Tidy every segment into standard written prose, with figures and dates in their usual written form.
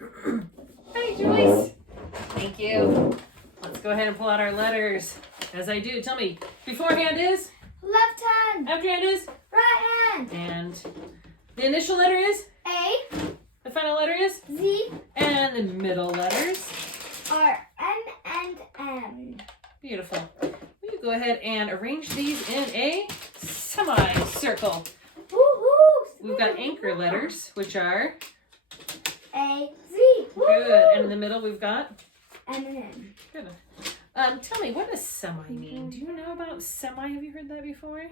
Hi, Joyce. Thank you. Let's go ahead and pull out our letters. As I do, tell me, beforehand is? Left hand. Afterhand is? Right hand. And the initial letter is? A. The final letter is? Z. And the middle letters? Are M and M. Beautiful. Will you go ahead and arrange these in a semicircle? Woohoo! We've got anchor letters, which are? A. Z. Good. And in the middle we've got? M and M. Good. Tell me, what does semi mean? Do you know about semi? Have you heard that before?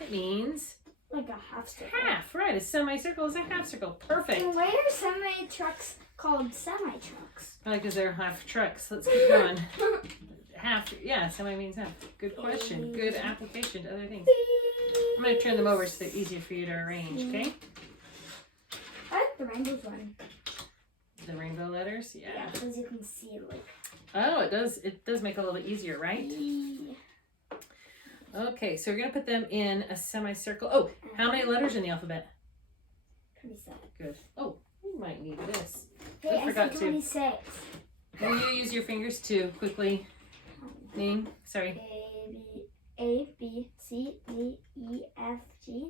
It means Like a half circle. half, right? A semicircle is a half circle. Perfect. And why are semi trucks called semi trucks? Because they're half trucks. Let's keep going. Half, yeah, semi means half. Good question. Good application to other things. I'm going to turn them over so they're easier for you to arrange, okay? I like the rainbows one. The rainbow letters, Yeah, yeah. because you can see like. Oh, it does make it a little bit easier, right? E. Okay, so we're going to put them in a semicircle. Oh, how many letters in the alphabet? 27. Good. Oh, we might need this. Hey, I forgot said to. 26. Will you use your fingers to quickly name? Sorry. A, B, C, D, E, F, G,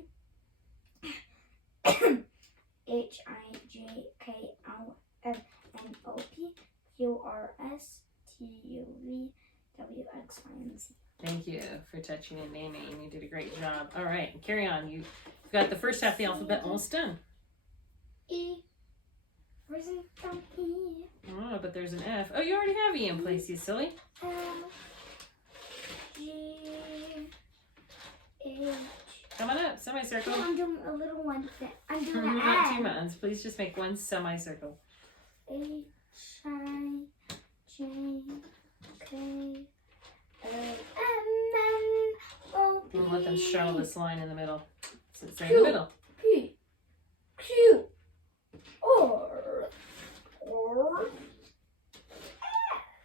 H, I, J, K, L, M, N, O, P, Q, R, S, T, U, V, W, X, Y, and Z. Thank you for touching and naming. You did a great job. All right, carry on. You've got the first half of the alphabet almost done. E. Where's it from? E. Oh, but there's an F. Oh, you already have E in place, you silly. L, G, H. Come on up, semicircle. I'm doing a little one. I'm doing an Not too N. much. Please just make one semicircle. H, I, J, K, L, M, N, O, P. We'll let them straddle this line in the middle. So it's right in Q. the middle. P, Q, R,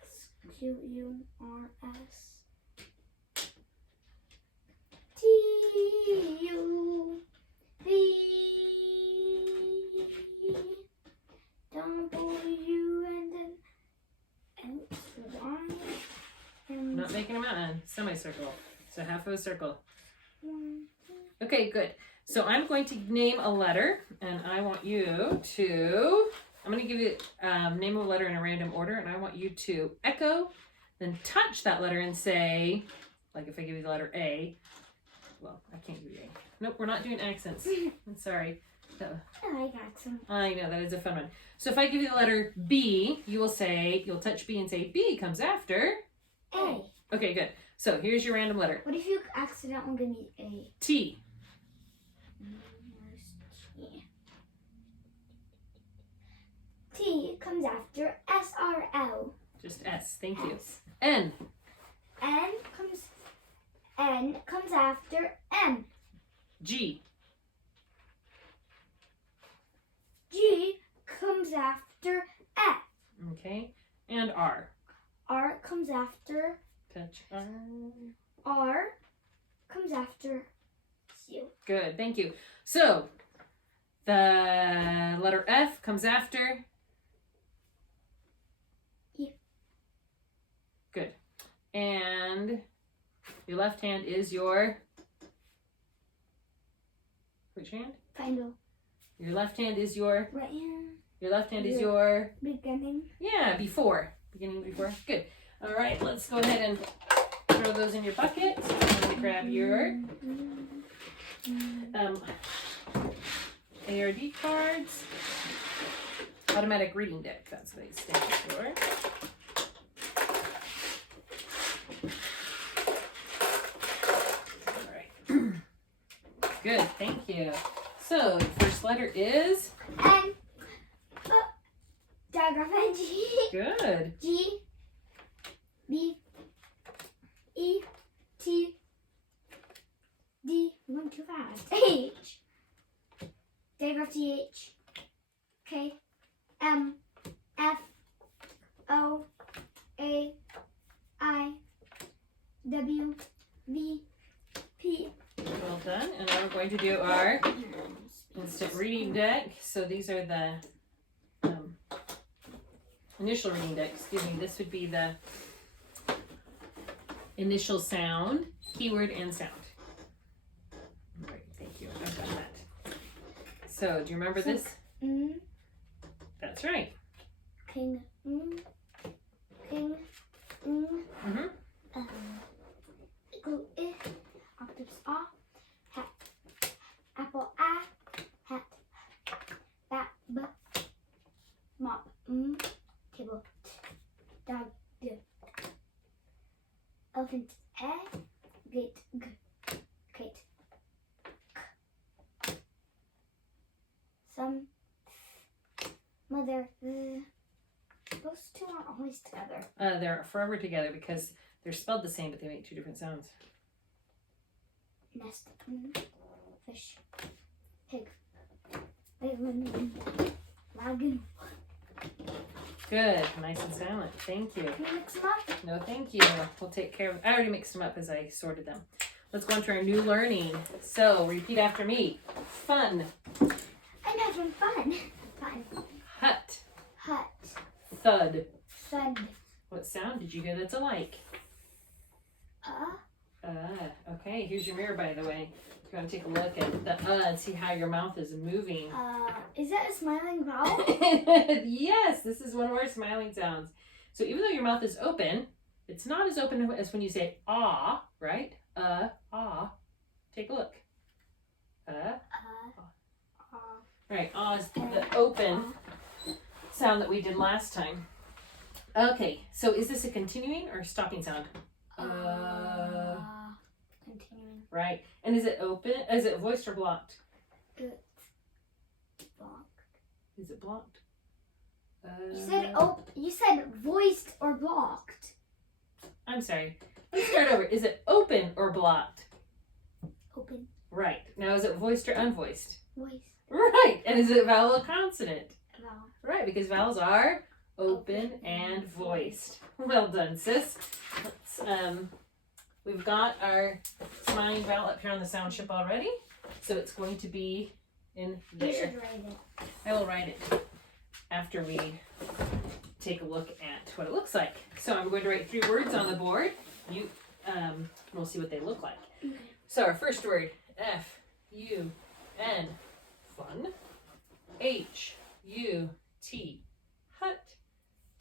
S, Q, U, R, S, T, U, V, W, and then X, Y, and Not making a mountain. Semicircle. So half of a circle. 1, Okay, good. So I'm going to name a letter, and I want you to, I'm going to give you name a letter in a random order, and I want you to echo, then touch that letter and say, like if I give you the letter A, well, I can't give you A. Nope, we're not doing accents. I'm sorry. I like accent. I know, that is a fun one. So if I give you the letter B, you will say, you'll touch B and say, B comes after. A. Okay, good. So here's your random letter. What if you accidentally give me A? T. T comes after SRL. Just S. Thank you. S. N. N comes after M. G. G comes after F. Okay. And R. R comes after Touch R. R comes after Q. Good. Thank you. So the letter F comes after E. Good. And your left hand is your which hand? Final. Your left hand is your Right hand. your left hand is Yeah. your Beginning. yeah, before. Beginning before. Good. All right, let's go ahead and throw those in your bucket. I'm going to grab your ARD cards. Automatic reading deck, that's what it stands for. All right. Good, thank you. So, your first letter is? N. Diagram and G. Good. G. B. E. T. D. I'm going too fast. H. Diagram T. H. K. M. F. O. A. I. W. V. P. Well done. And now we're going to do our instant reading deck. So these are the initial reading deck, excuse me, this would be the initial sound, keyword, and sound. All right, thank you. I've done that. So, do you remember this? That's right. King, king, Mm-hmm. Igloo, octopus, hat, apple, hat, bat, mop, table, dog, elephant, gate, kate, some, mother, those two aren't always together. They're forever together because they're spelled the same, but they make two different sounds. Nest, fish, pig, wagon. Good, nice and silent. Thank you. Can you mix them up? No, thank you. We'll take care of it. I already mixed them up as I sorted them. Let's go on to our new learning. So, repeat after me. Fun. I'm having fun. Fun. Hut. Hut. Thud. Thud. What sound did you hear that's alike? Okay, here's your mirror, by the way. You're going to take a look at the and see how your mouth is moving. Is that a smiling vowel? Yes, this is one of our smiling sounds. So even though your mouth is open, it's not as open as when you say ah, right? Ah. Take a look. Right, ah is the open sound that we did last time. Okay, so is this a continuing or stopping sound? Continuing. Right. And is it open? Is it voiced or blocked? It's blocked. Is it blocked? You said voiced or blocked. I'm sorry. Let's start over. Is it open or blocked? Open. Right. Now is it voiced or unvoiced? Voiced. Right. And is it vowel or consonant? Vowel. Right, because vowels are open and voiced. Well done, sis. We've got our smiling vowel up here on the sound chip already. So it's going to be in there. You should write it. I will write it after we take a look at what it looks like. So I'm going to write 3 words on the board. We'll see what they look like. Okay. So our first word, F-U-N, fun. H-U-T, hut.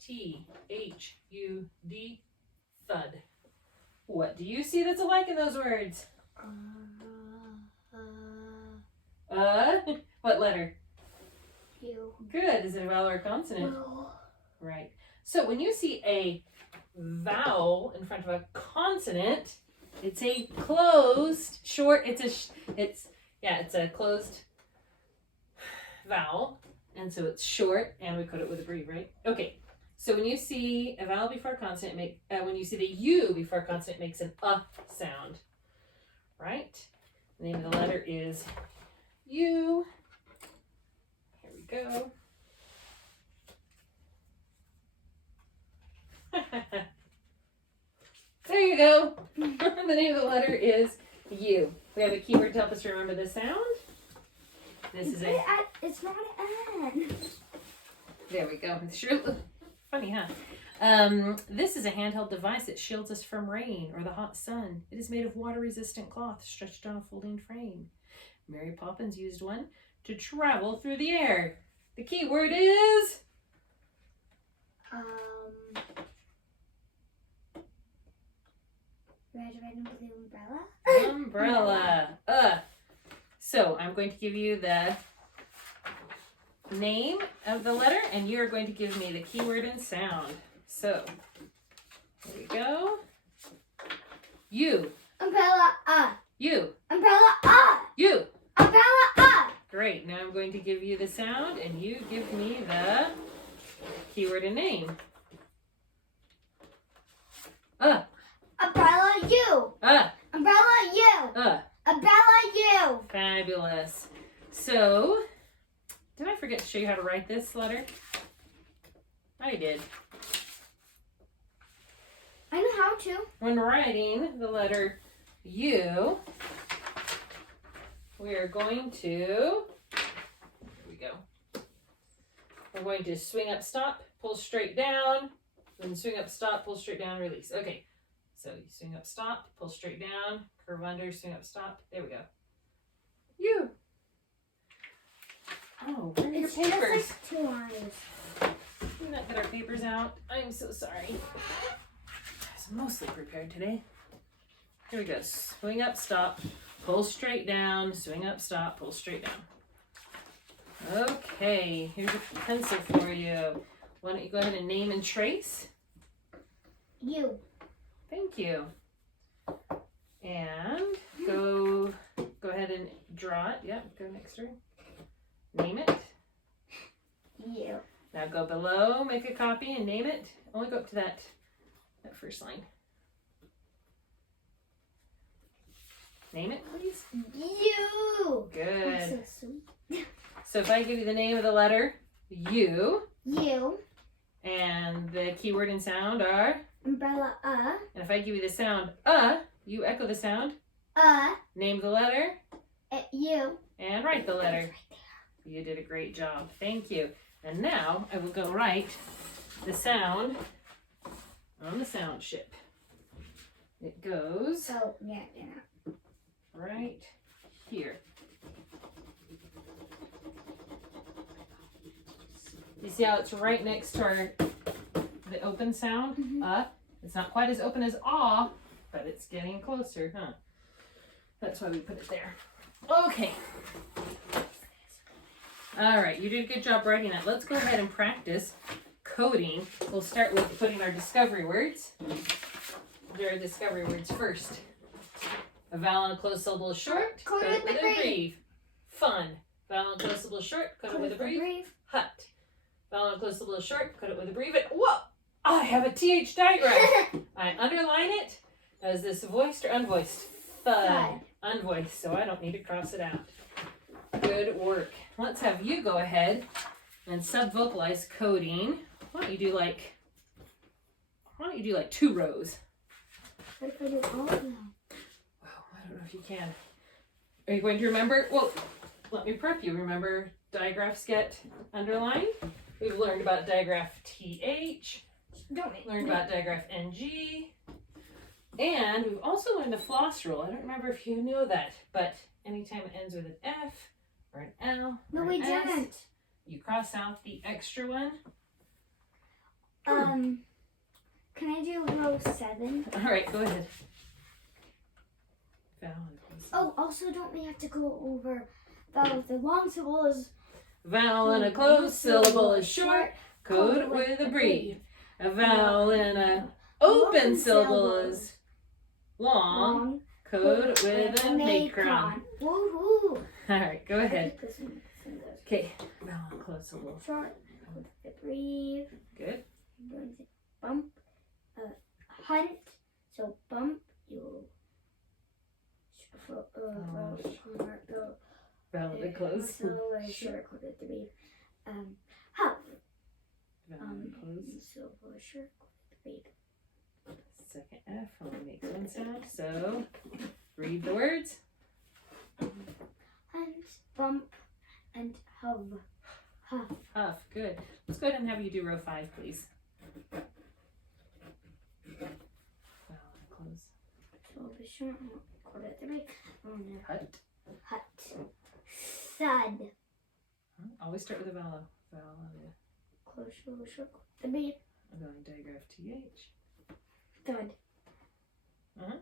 T-H-U-D, thud. What do you see that's alike in those words? What letter? U. Good. Is it a vowel or a consonant? Right. So when you see a vowel in front of a consonant, it's a closed, short, it's a closed vowel. And so it's short, and we cut it with a breathe, right? Okay. So when you see a vowel before a consonant, when you see the U before a consonant, it makes an sound, right? The name of the letter is U. Here we go. There you go. The name of the letter is U. We have a keyword to help us remember the sound. This is a... It's not an N. There we go. It's sure funny, huh? This is a handheld device that shields us from rain or the hot sun. It is made of water-resistant cloth stretched on a folding frame. Mary Poppins used one to travel through the air. The key word is... Red, and blue umbrella. Umbrella. So I'm going to give you the name of the letter, and you're going to give me the keyword and sound. So, here we go. U. Umbrella, U. Umbrella, U. Umbrella, Great. Now I'm going to give you the sound, and you give me the keyword and name. Umbrella, U. Umbrella, U. Umbrella, U. Fabulous. So, did I forget to show you how to write this letter? I did. I know how to. When writing the letter U, we are going to, here we go. We're going to swing up, stop, pull straight down, then swing up, stop, pull straight down, release. Okay, so you swing up, stop, pull straight down, curve under, swing up, stop. There we go. You. Oh, where are your It's just papers? like 2 lines. We did not get our papers out. I'm so sorry. I was mostly prepared today. Here we go. Swing up, stop, pull straight down, swing up, stop, pull straight down. Okay, here's a pencil for you. Why don't you go ahead and name and trace? You. Thank you. And go ahead and draw it. Yep, go next to her. Name it. You. Now go below, make a copy and name it. Only go up to that first line. Name it, please. You. Good. I'm so sweet. So if I give you the name of the letter, you, You. and the keyword and sound are, Umbrella. and if I give you the sound, you echo the sound, name the letter, You. and write the letter. You did a great job. Thank you. And now I will go write the sound on the sound ship. It goes So yeah. right here. You see how it's right next to the open sound? Mhm. It's not quite as open as ah, but it's getting closer, huh? That's why we put it there. Okay. All right, you did a good job writing that. Let's go ahead and practice coding. We'll start with putting our discovery words. There are discovery words first. A vowel and a closed syllable is short. Code Code it with with a a brief. Fun. Vowel and closed syllable is short. Code it with a brief. Hut. Vowel and closed syllable is short. Code it with a brief. And whoa! I have a TH diagram. I underline it. Is this voiced or unvoiced? Thud. Unvoiced, so I don't need to cross it out. Good work. Let's have you go ahead and sub-vocalize coding. Why don't you do like 2 rows? What if I do all of them? Wow, I don't know if you can. Are you going to remember? Well, let me prep you. Remember digraphs get underlined? We've learned about digraph TH. Don't Learned about digraph NG. And we've also learned the floss rule. I don't remember if you know that, but anytime it ends with an F or an L or No, we an S, didn't. you cross out the extra one. Can I do row 7? All right, go ahead. Vowel and closed Oh, also, don't we have to go over vowel? The long syllable is Vowel and a closed syllable is short. Code it with a brief. A vowel and a open syllable is long. Code it with a macron. Woohoo! All right, go ahead. This one goes Okay, vowel and closed syllable. short, with the brief. Good. Going to bump, hunt. So bump, you. Vowel and a closed. So short, with the brief. Huff. Vowel and closed. So short, with the brief. Second F only makes one sound. So read the words. Hunt, bump, and hove. Huff. Huff. Good. Let's go ahead and have you do row 5, please. Vowel and close. So be short, with the brief. Hut. Hut. Thud. Always start with a vowel. Vowel and Close, short, with the brief. I'm going digraph TH. Thud. Uh-huh.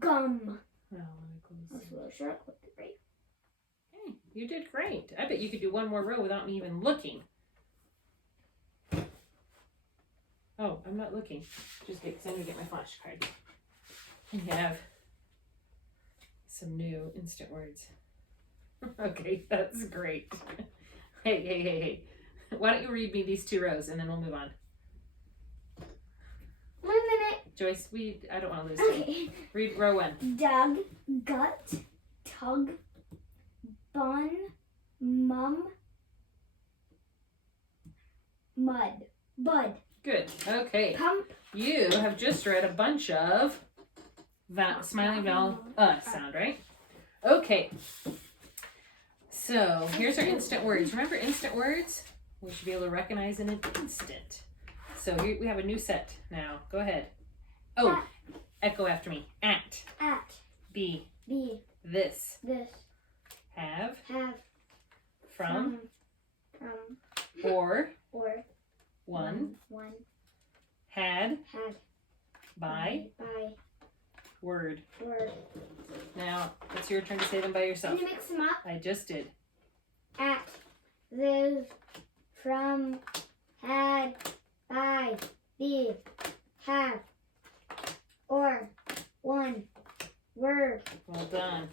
Gum. Vowel and a closed. Also short, with the brief. Hey, you did great. I bet you could do one more row without me even looking. Oh, I'm not looking. Just because I need to get my flashcard. We have some new instant words. Okay, that's great. Hey. Why don't you read me these 2 rows and then we'll move on. 1 minute. Joyce, I don't want to lose time. Okay. Read row 1. Dug, gut, tug, bun, mum, mud, bud, Good. Okay. pump, You have just read a bunch of smiling vowel sound, right? Okay. So here's our instant words. Remember instant words? We should be able to recognize in an instant. So here we have a new set now. Go ahead. Oh, echo after me. At. Be. This. Have. From. Or. One. Had. By. Word. Now it's your turn to say them by yourself. Can you mix them up? I just did. At, this, from, had, by, be, have, or, one, word. Well done.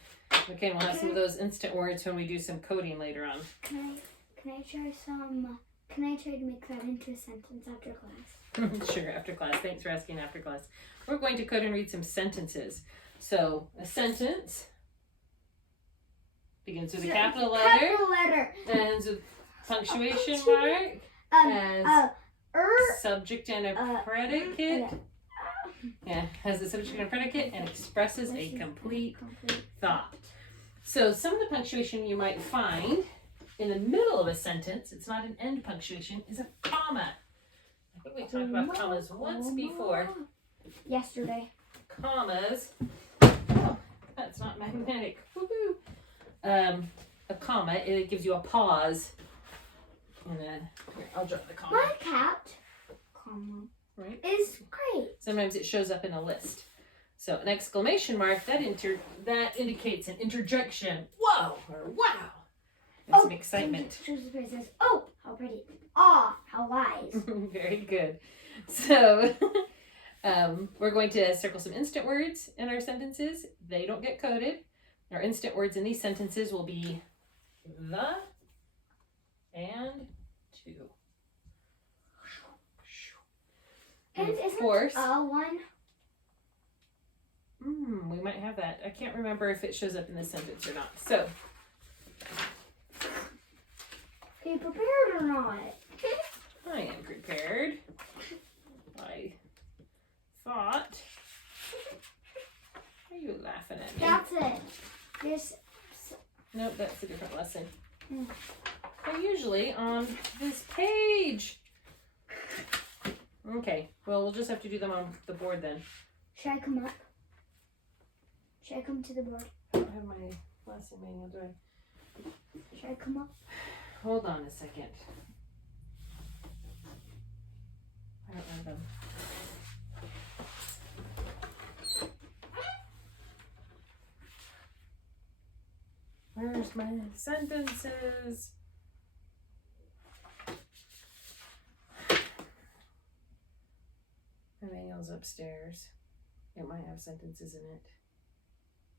Okay, we'll have some of those instant words when we do some coding later on. Can I try to make that into a sentence after class? Sure, after class. Thanks for asking after class. We're going to code and read some sentences. So, a sentence begins with a capital letter, ends with punctuation mark, has subject and a predicate. Yeah, has a subject and a predicate, and expresses a complete thought. So, some of the punctuation you might find in the middle of a sentence, it's not an end punctuation, is a comma. I think we talked about commas once before. Yesterday. Commas. Oh, that's not magnetic. Woohoo! A comma, it gives you a pause. And then, here, I'll draw the comma. My cat, Right? is great. Sometimes it shows up in a list. So an exclamation mark, that indicates an interjection. Whoa! Or wow! And some excitement. Shows the face says, oh, how pretty. Ah, how wise. Very good. So we're going to circle some instant words in our sentences. They don't get coded. Our instant words in these sentences will be the and to. And of isn't course, one? we might have that. I can't remember if it shows up in this sentence or not. So, Are you prepared or not? I am prepared. I thought. Why are you laughing at me? That's it. Nope, that's a different lesson. Mm. They're usually on this page. Okay, well, we'll just have to do them on the board then. Should I come up? Should I come to the board? I don't have my lesson manual, do I? Should I come up? Hold on a second. I don't have them. Where's my sentences? My manual's upstairs. It might have sentences in it.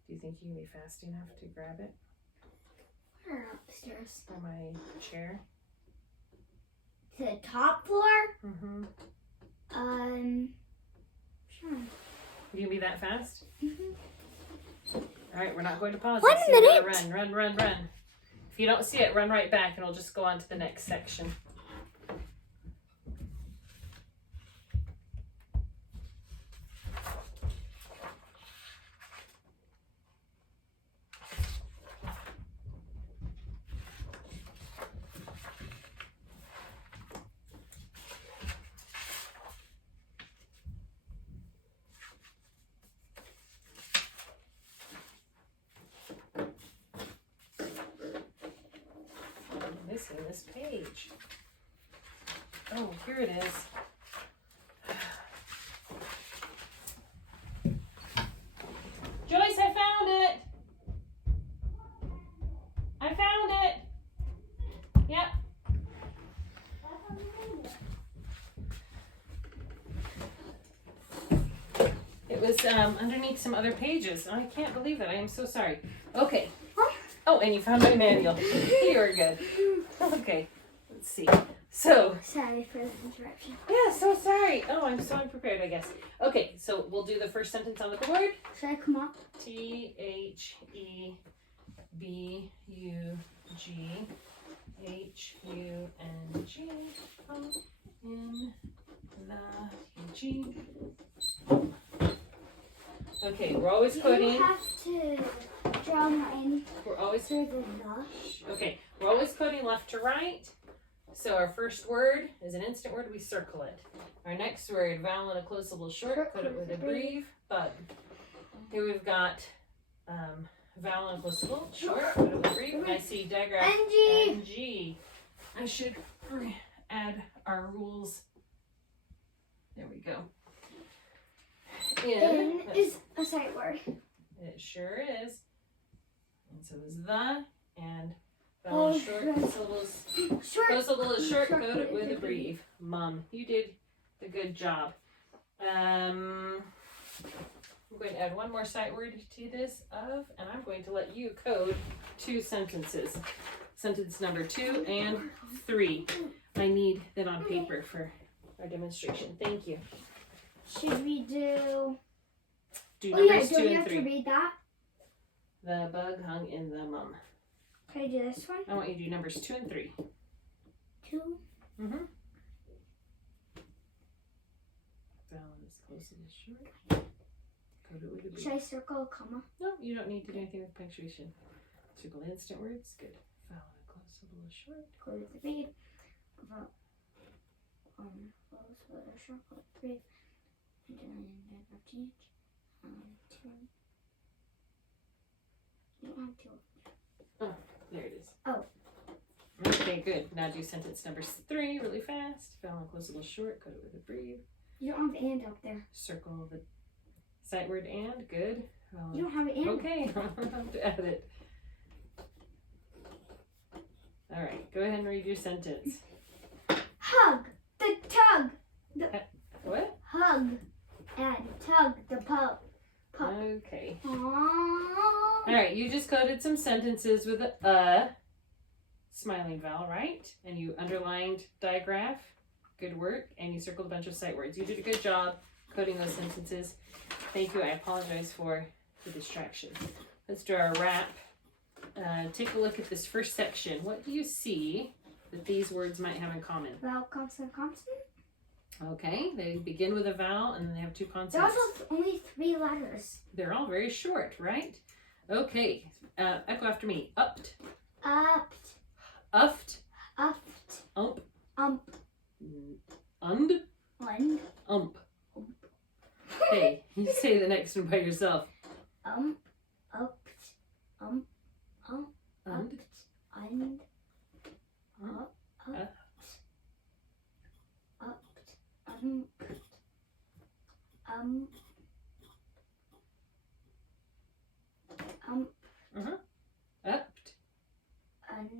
Do you think you can be fast enough to grab it? Where upstairs? By my chair? To the top floor? Mm-hmm. Sure. You can be that fast? Mm-hmm. All right, we're not going to pause. 1 So you're minute. gonna run. If you don't see it, run right back and we'll just go on to the next section. Missing this page. Oh, here it is. Joyce, I found it. I found it. Yep. It was underneath some other pages. I can't believe that. I am so sorry. Okay. Oh, and you found my manual. You were good. Okay, let's see. So. Sorry for the interruption. Yeah, so sorry. Oh, I'm so unprepared, I guess. Okay, so we'll do the first sentence on the board. Should I come up? THEBUGHUNG. In the UG. Okay, we're always quoting. You have to draw mine We're always through the okay. We're always quoting left to right. So our first word is an instant word. We circle it. Our next word, vowel and a close syllable short. Code it with a breve. Bug. Here we've got vowel and a close syllable short. Code it with a breve. And I see digraph NG. I should add our rules. There we go. In is a sight word. It sure is. And so is the and vowel is short. Syllables. Close syllable is short. Code it with a breve. Mum, you did a good job. I'm going to add one more sight word to this and I'm going to let you code 2 sentences. Sentence number 2 and 3. I need them on paper for our demonstration. Thank you. Should we do? Numbers 2 do you and have 3. to read that? The bug hung in the mum. Can I do this one? I want you to do numbers 2 and 3. 2. Mm-hmm. Vowel is close and short. Code it with a Should breve. I circle a comma? No, you don't need to do anything with punctuation. Circle instant words. Good. Vowel and a close syllable is short. Code with a breve. Close with a short. Code with a breve. And then digraph change. 2. You don't have 2. There it is. Oh. Okay, good. Now do sentence number 3 really fast. Vowel and close syllable short. Code it with a breve. You don't have and up there. Circle the sight word and. Good. You don't have and. Okay, I'll have to add it. All right, go ahead and read your sentence. Hug the tug. What? Hug and tug the pup. Okay. Aww. All right, you just coded some sentences with a smiling vowel, right? And you underlined digraph. Good work. And you circled a bunch of sight words. You did a good job coding those sentences. Thank you. I apologize for the distraction. Let's do our wrap. Take a look at this first section. What do you see that these words might have in common? Vowel, consonant, consonant. Okay, they begin with a vowel and then they have 2 There's consonants. also only 3 letters. They're all very short, right? Okay, echo after me. Upped, Upped, uffed, uffed, ump, ump, und, und, ump. Hey, you say the next one by yourself. upped, ump, Und, upped, und, ump, upped, upped. und.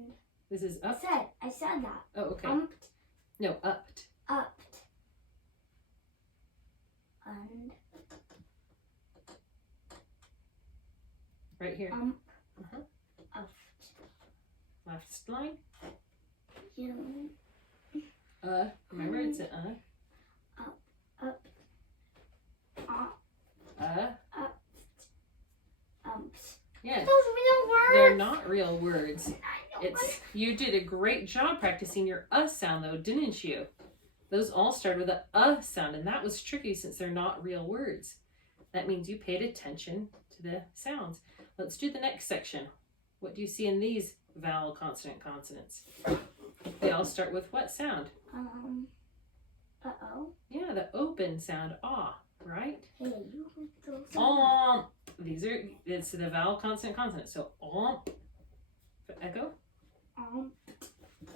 This is up. I said that. Oh, okay. Umped, No, upped. upped, und, Right here. ump, Uh-huh. upped. Last line. You, Remember it's a upped, umps. Yeah, Those are real words. they're not real words. I know, It's you did a great job practicing your sound though, didn't you? Those all start with a sound, and that was tricky since they're not real words. That means you paid attention to the sounds. Let's do the next section. What do you see in these vowel, consonant, consonants? They all start with what sound? Uh-oh. Yeah, the open sound, ah, right? Hey, you those These are, it's the vowel, consonant, consonant. So, echo?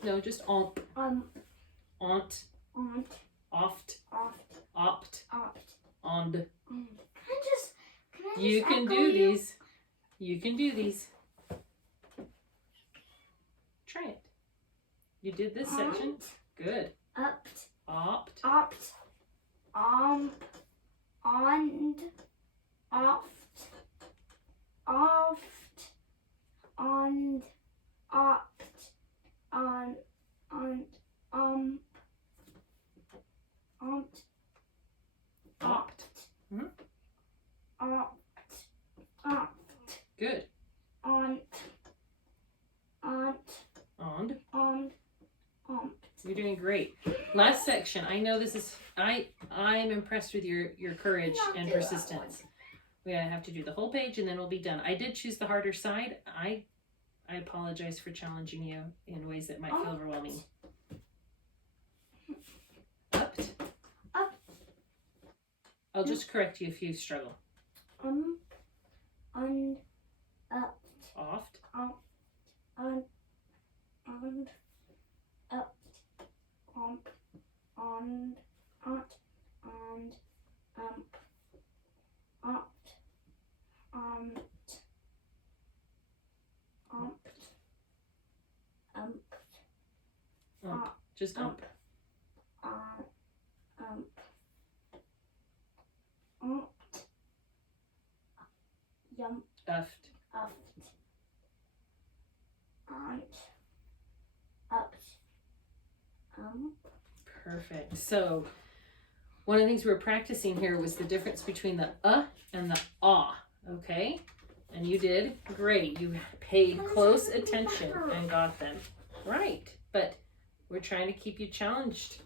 No, just aunt, aunt, oft, oft, opt, opt. ond. Can I just You can echo do you? these. You can do these. Try it. You did this section. Good. Upped, Opt, opt, ond, oft, ond, opt, on, opt, opt. opt, Good. aunt, Und. omt. You're doing great. Last section. I know this is. I'm impressed with your courage and persistence. We have to do the whole page and then we'll be done. I did choose the harder side. I apologize for challenging you in ways that might feel overwhelming. I'll just correct you if you struggle. Und, Oft. und, up, und, opt, Just ump. Uft. Perfect. So one of the things we were practicing here was the difference between the and the ah. Okay? And you did great. You paid close attention and got them right. But we're trying to keep you challenged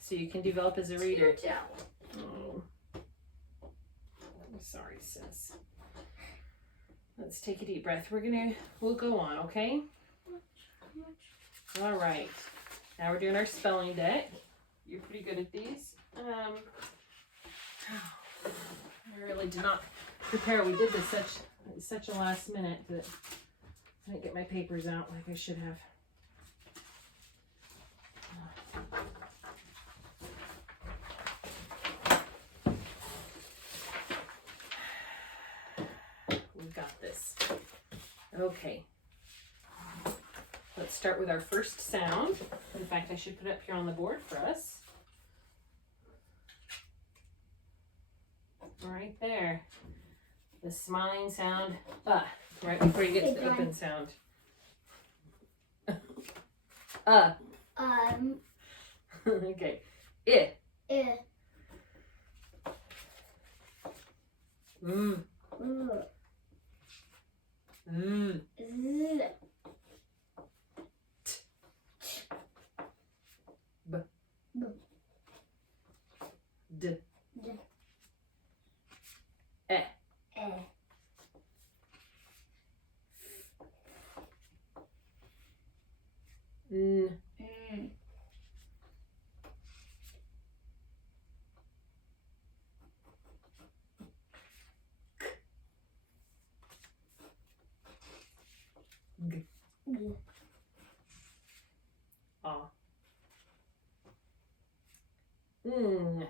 so you can develop as a reader. Oh. I'm sorry, sis. Let's take a deep breath. We'll go on, okay? All right. Now we're doing our spelling deck. You're pretty good at these. I really did not prepare. We did this such a last minute that I didn't get my papers out like I should have. We've got this. Okay. Let's start with our first sound. In fact, I should put it up here on the board for us. Right there. The smiling sound, right before you get to the open sound. Okay. I. Mm. Mm. B. D. E. N. G. A. N.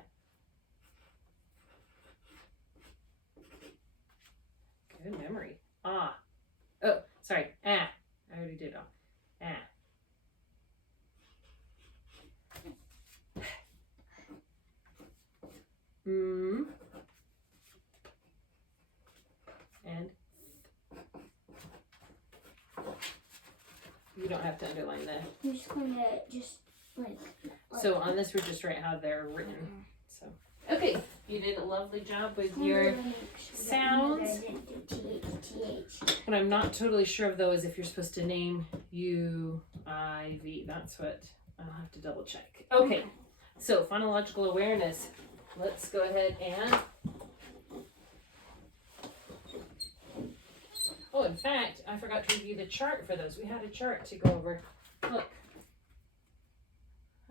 Good memory. Ah. Oh, sorry. Ah. I already did. Ah. Mm. And you don't have to underline that. I'm just going to So on this, we're just write how they're written. So okay, you did a lovely job with your sounds. What I'm not totally sure of though is if you're supposed to name U-I-V. That's what I'll have to double check. Okay, so phonological awareness. Let's go ahead and. Oh, in fact, I forgot to review the chart for those. We had a chart to go over. Look.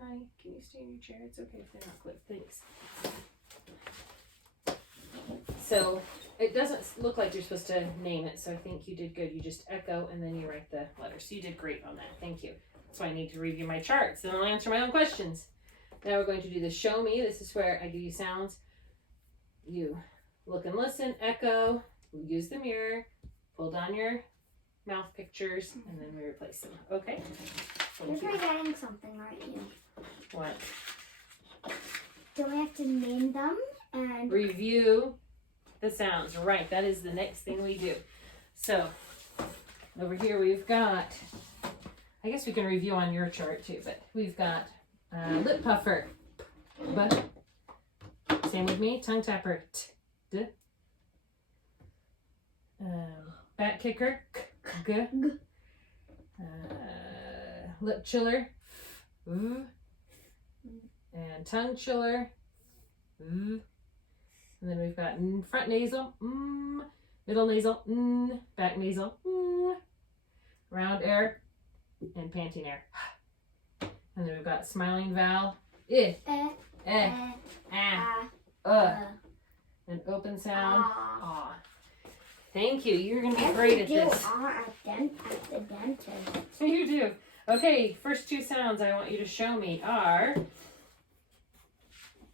Hi, can you stay in your chair? It's okay if they're not clipped. Thanks. So it doesn't look like you're supposed to name it, so I think you did good. You just echo and then you write the letter. So you did great on that. Thank you. So I need to review my charts and I'll answer my own questions. Now we're going to do the show me. This is where I give you sounds. You look and listen, echo, use the mirror, pull down your mouth pictures, and then we replace them. Okay? You're forgetting something, aren't you? What? Do we have to name them and Review the sounds. Right, that is the next thing we do. So over here we've got, I guess we can review on your chart too, but we've got lip puffer. But same with me, tongue tapper. D. Back kicker. G. Lip chiller. And tongue chiller. And then we've got front nasal, middle nasal, back nasal, round air, and panting air. And then we've got smiling vowel, I, ah, An open sound. Ah. Ah. Thank you. You're going to I be great at do this. at the dentist. You do. Okay, first two sounds I want you to show me are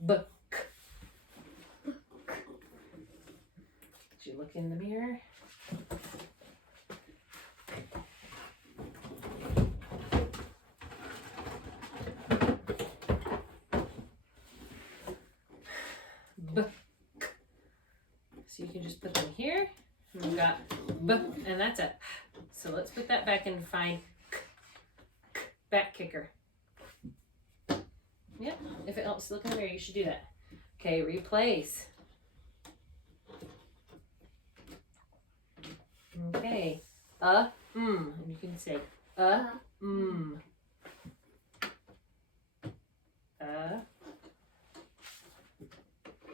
book. Did you look in the mirror? Book. So you can just put them here. And we've got book, and that's a. So let's put that back and find back kicker. Yep, if it helps look in the mirror, you should do that. Okay, replace. Okay, and you can say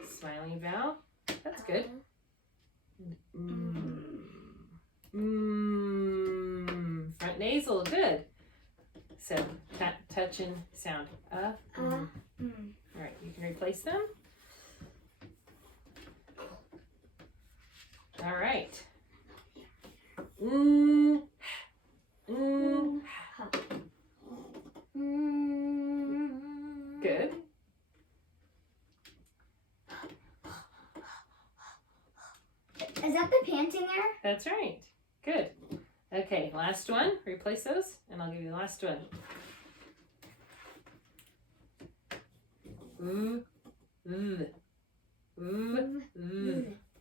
smiling vowel. That's good. Front nasal, good. So touch and sound. All right, you can replace them. All right. Good. Is that the panting there? That's right. Good. Okay, last one. Replace those, and I'll give you the last one.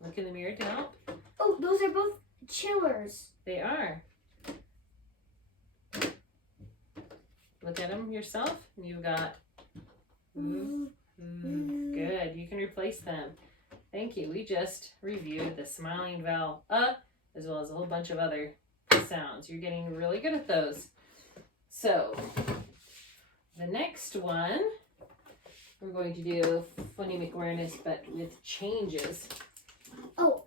Look in the mirror to help. Oh, those are both chillers. They are. Look at them yourself. You've got. Good. You can replace them. Thank you. We just reviewed the smiling vowel as well as a whole bunch of other sounds. You're getting really good at those. So the next one, we're going to do phonemic awareness, but with changes. Oh,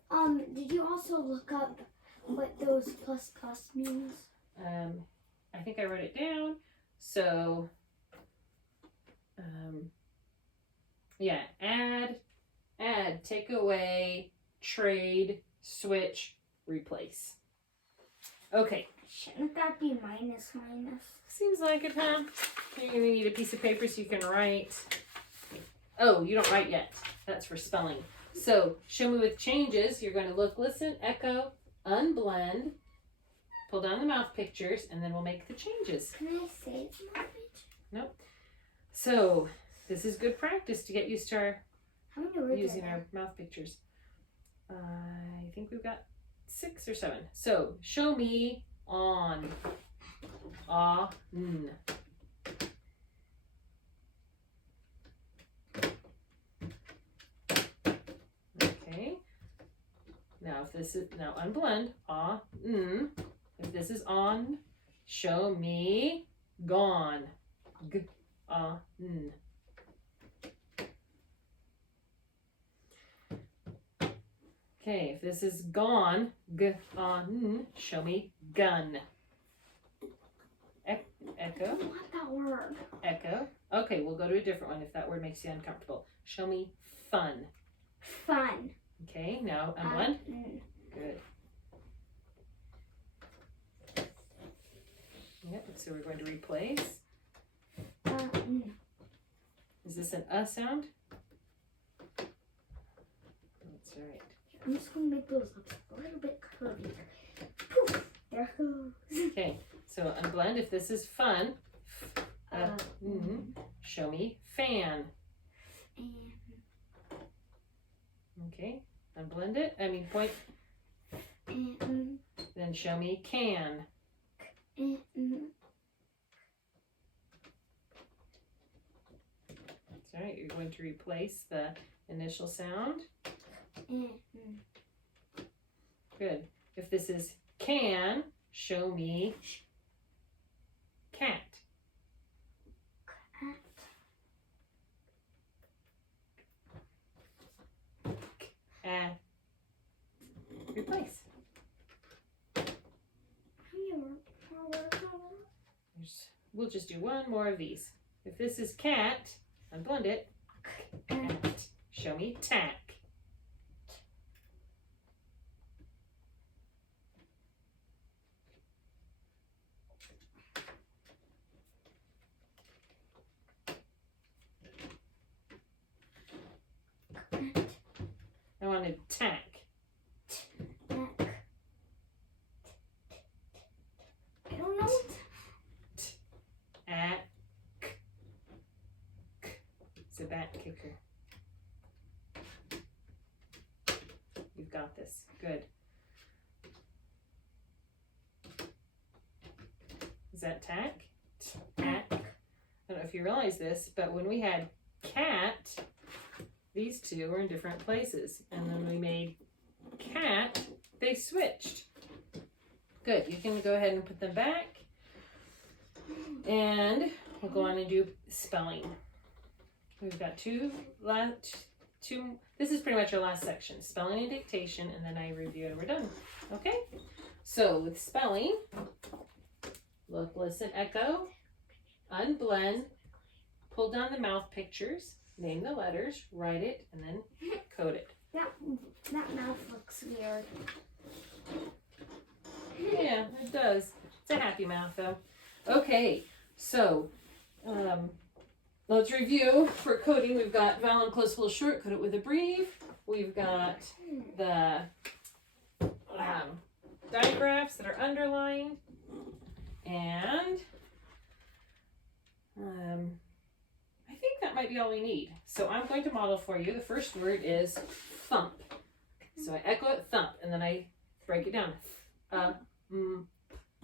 did you also look up what those plus means? I think I wrote it down. So, yeah, add, take away, trade, switch, replace. Okay. Shouldn't that be minus? Seems like it, huh? You're going to need a piece of paper so you can write. Oh, you don't write yet. That's for spelling. So, show me with changes. You're going to look, listen, echo, unblend, pull down the mouth pictures, and then we'll make the changes. Can I save my picture? Nope. So, this is good practice to get used to our How many words using are our mouth pictures. I think we've got 6 or 7. So, show me on. N. Okay. Now, if this is now unblend. N. If this is on, show me gone. N. Okay, if this is gone, show me gun. Echo. I don't want that word. Echo. Okay, we'll go to a different one if that word makes you uncomfortable. Show me fun. Fun. Okay, now unblend. Good. Yep, so we're going to replace. Is this an sound? That's right. I'm just going to make those lips a little bit curvy. Poof, there it goes. Okay, so unblend if this is fun. Show me fan. Okay, unblend it. Point. Then show me can. That's right, you're going to replace the initial sound. Good. If this is can, show me cat. Replace. We'll just do one more of these. If this is cat, unblend it. Cat. Show me tack. wanted tack? Neck. I don't know. At. It's a bat kicker. You've got this. Good. Is that tack? Tack. I don't know if you realize this, but when we had cat, these two were in different places. And then we made cat, they switched. Good. You can go ahead and put them back. And we'll go on and do spelling. We've got two. This is pretty much our last section. Spelling and dictation, and then I review and we're done. Okay? So with spelling, look, listen, echo, unblend, pull down the mouth pictures, name the letters, write it, and then code it. That mouth looks weird. Yeah, it does. It's a happy mouth though. Okay, so let's review for coding. We've got vowel and close, full, short, code it with a brief. We've got the digraphs that are underlined. And I think that might be all we need. So I'm going to model for you. The first word is thump. So I echo it, thump, and then I break it down.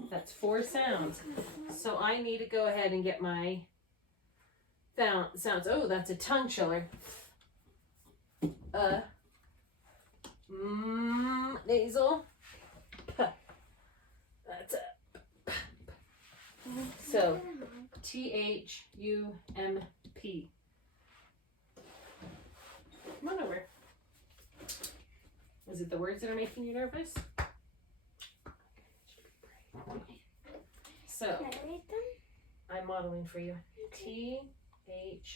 That's 4 sounds. So I need to go ahead and get my sounds. Oh, that's a tongue chiller. Nasal. That's a. So THUMP. Come on over. Is it the words that are making you nervous? So Can I read them? I'm modeling for you. THUMP.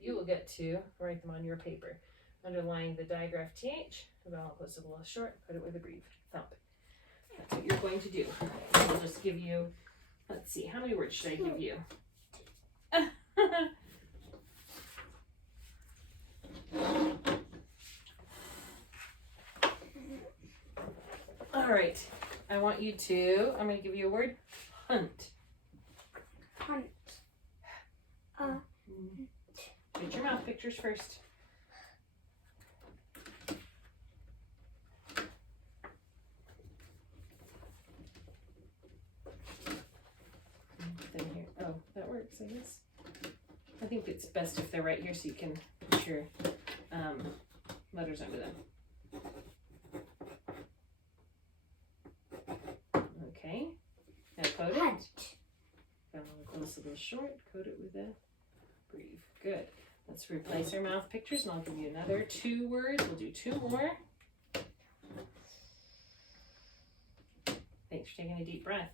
You will get to write them on your paper. Underlying the digraph TH, vowel close to the left short, put it with a brief thump. That's what you're going to do. I'll just give you, let's see, how many words should I give you? All right, I want you to, I'm going to give you a word, hunt. Hunt. Get your mouth pictures first. Then here. Oh, that works, I guess. I think it's best if they're right here so you can put your letters under them. Okay. Now code it. Hunt. Vowel close to the short. Code it with a brief. Good. Let's replace our mouth pictures and I'll give you another 2 words. We'll do 2 more. Thanks for taking a deep breath.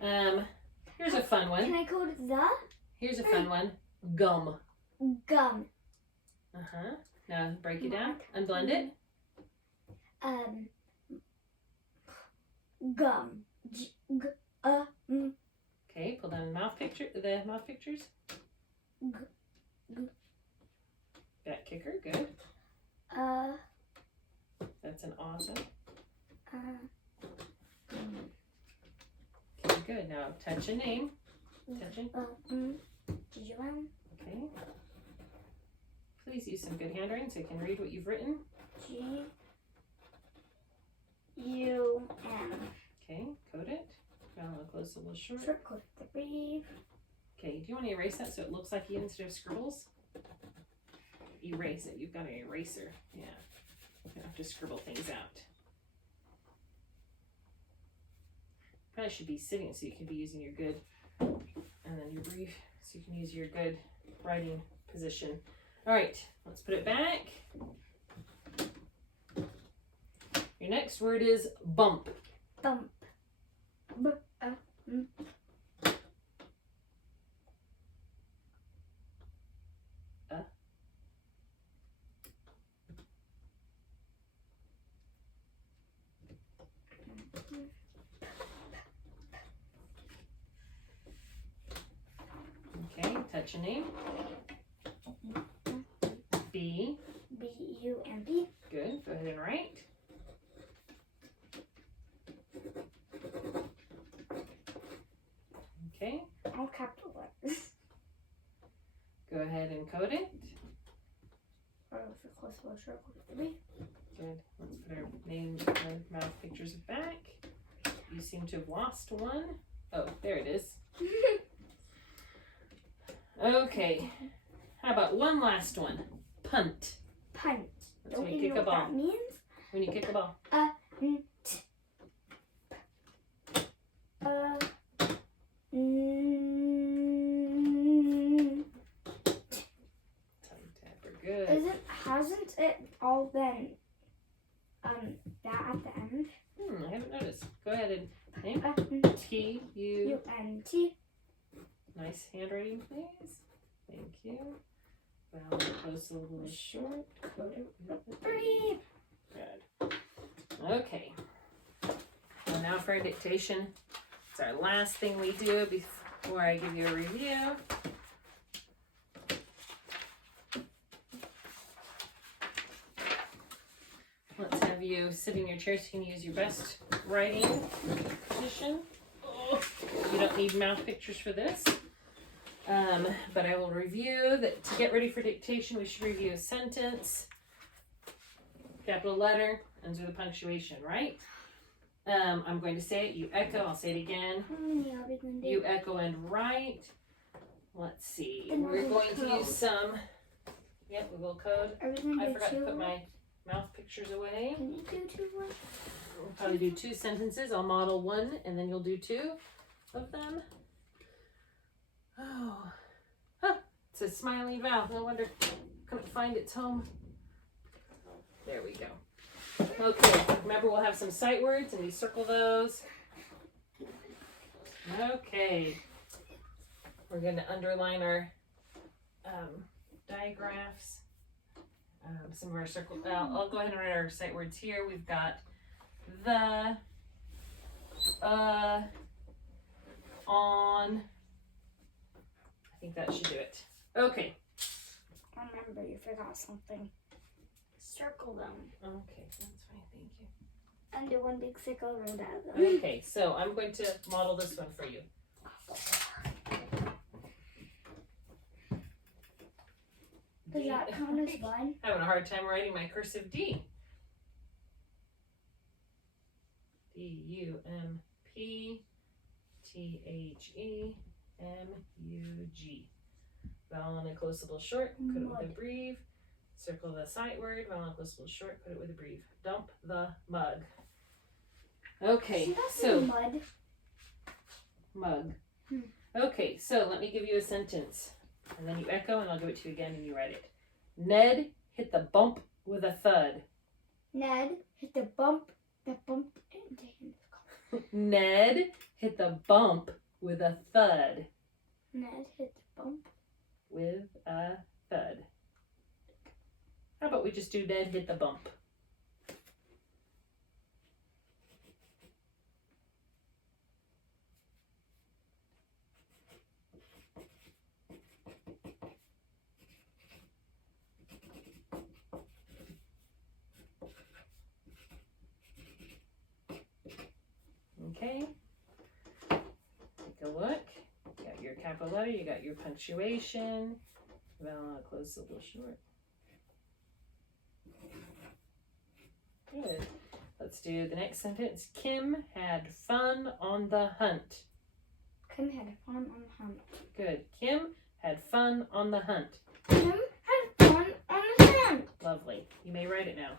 Here's a fun one. Can I go to the Here's a fun one. Gum. gum? Uh-huh. Now break it down. Unblend it. Gum. Okay, pull down the mouth pictures. Back kicker, good. That's an awesome. Okay, good. Now touch a name. Attention. Okay. Please use some good handwriting so I can read what you've written. G-U-M. Okay, code it. Vowel close, a little short. Circle the brief. Okay, do you want to erase that so it looks like you instead of scribbles? Erase it. You've got an eraser. Yeah. You don't have to scribble things out. Probably should be sitting so you can be using your good, and then your brief so you can use your good writing position. All right, let's put it back. Your next word is bump. Thump. Okay, touch a name. B. B-U-M-P. Good. Go ahead and write. Okay. All capital letters. Go ahead and code it. Or if you're close to a circle with the B. Good. Let's put our name, our mouth pictures back. You seem to have lost one. Oh, there it is. Okay. How about one last one? Punt. Punt. That's Don't when you even kick know a what ball. that means. When you kick a ball. N- Tongue tapper. Good. Hasn't it all been that at the end? I haven't noticed. Go ahead and name. T U. U-N-T. Nice handwriting, please. Thank you. Vowel close a little short. Code it with the Breathe. Good. Okay. And now for our dictation. It's our last thing we do before I give you a review. Let's have you sit in your chair so you can use your best writing position. Oh, you don't need mouth pictures for this. But I will review that. To get ready for dictation, we should review a sentence, capital letter, and do the punctuation, right? I'm going to say it, you echo, I'll say it again. How many are we going to do? You echo and write. Let's see. And We're we'll going to code. use some. Yep, we will code. Are we going to I do forgot to two? put my mouth pictures away. Can you do two more? We'll probably do 2 sentences. I'll model one, and then you'll do 2 of them. Oh, huh. It's a smiling vowel. No wonder couldn't find its home. There we go. Okay, remember we'll have some sight words, and we circle those. Okay, we're going to underline our digraphs. Some of our circle. I'll go ahead and write our sight words here. We've got the, on. I think that should do it. Okay. I remember you forgot something. Circle them. Okay, that's fine. Thank you. And do one big circle around them. Okay, so I'm going to model this one for you. Does that count as one? Having a hard time writing my cursive D. D-U-M-P T-H-E-M-U-G. Vowel unclosable short, put it with a breve. Circle the sight word, vowel unclosable short, put it with a breve. Dump the mug. Okay, See, that's so mud. mug. Okay, so let me give you a sentence. And then you echo, and I'll do it to you again, and you write it. Ned hit the bump with a thud. Ned hit the bump into him. Ned hit the bump with a thud. Ned hit the bump. With a thud. How about we just do Ned hit the bump? Okay. Take a look. You got your capital letter, you got your punctuation. Vowel close a little short. Good. Let's do the next sentence. Kim had fun on the hunt. Kim had fun on the hunt. Good. Kim had fun on the hunt. Kim had fun on the hunt. Lovely. You may write it now.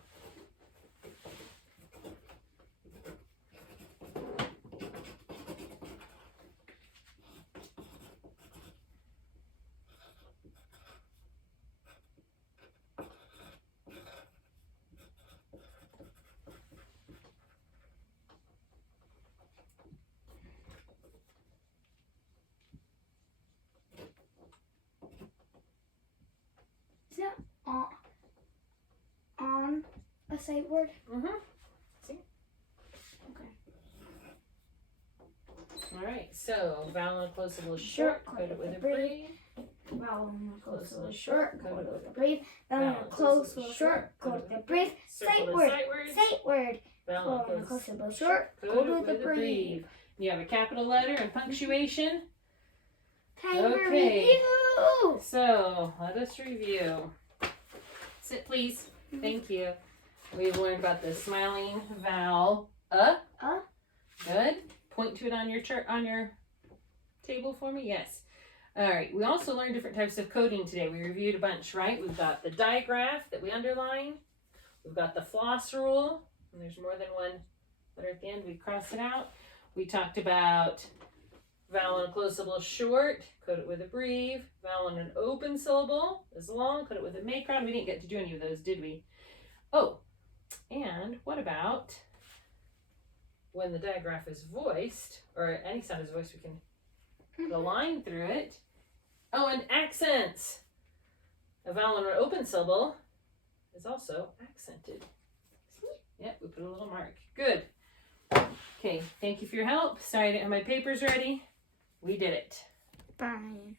Is that on a sight word? Mm-hmm. Okay. All right. So vowel close a little short. Put it with a breve. Vowel on a close syllable short, code it with a brief. Vowel on a close syllable short, code it with a brief. Sight word. Sight word. Vowel on a close syllable short, code it with a brief. You have a capital letter and punctuation. Timer Okay. review. So let us review. Sit, please. Thank you. We've learned about the smiling vowel Good. Point to it on your chart on your table for me. Yes. All right. We also learned different types of coding today. We reviewed a bunch, right? We've got the digraph that we underline. We've got the floss rule. And there's more than one letter at the end. We cross it out. We talked about vowel on a closed syllable short, code it with a brief. Vowel on an open syllable is long, code it with a macron. We didn't get to do any of those, did we? Oh, and what about when the digraph is voiced, or any sound is voiced, we can put a line through it. Oh, and accents. A vowel on an open syllable is also accented. Yep, we put a little mark. Good. Okay, thank you for your help. Sorry I didn't have my papers ready. We did it. Bye.